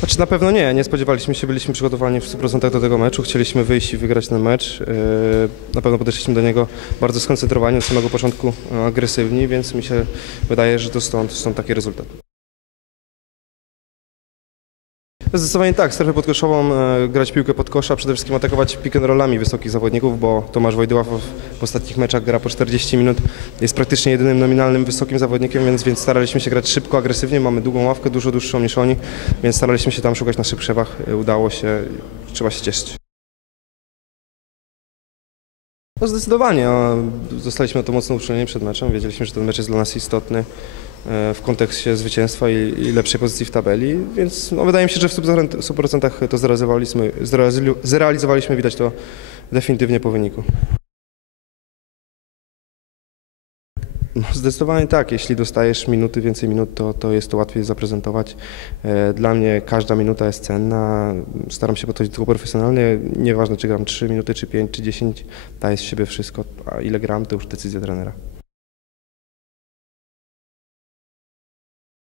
Znaczy na pewno nie, nie spodziewaliśmy się, byliśmy przygotowani w 100% do tego meczu, chcieliśmy wyjść i wygrać ten mecz. Yy, Na pewno podeszliśmy do niego bardzo skoncentrowani, od samego początku e, agresywni, więc mi się wydaje, że to stąd, stąd taki rezultat. Zdecydowanie tak, strefę podkoszową, e, grać piłkę pod kosza, przede wszystkim atakować pick and rollami wysokich zawodników, bo Tomasz Wojdyła w, ostatnich meczach gra po 40 minut, jest praktycznie jedynym nominalnym wysokim zawodnikiem, więc, więc staraliśmy się grać szybko, agresywnie, mamy długą ławkę, dużo dłuższą niż oni, więc staraliśmy się tam szukać naszych przewag, udało się, trzeba się cieszyć. No zdecydowanie, zostaliśmy na to mocno uczuleni przed meczem, wiedzieliśmy, że ten mecz jest dla nas istotny w kontekście zwycięstwa i, i lepszej pozycji w tabeli, więc no, wydaje mi się, że w 100%, 100% to zrealizowaliśmy, zrealizowaliśmy, widać to definitywnie po wyniku. No, zdecydowanie tak, jeśli dostajesz minuty, więcej minut, to, to jest to łatwiej zaprezentować. E, Dla mnie każda minuta jest cenna, staram się podchodzić tylko profesjonalnie, nieważne czy gram 3 minuty, czy 5, czy 10, daję z siebie wszystko, a ile gram to już decyzja trenera.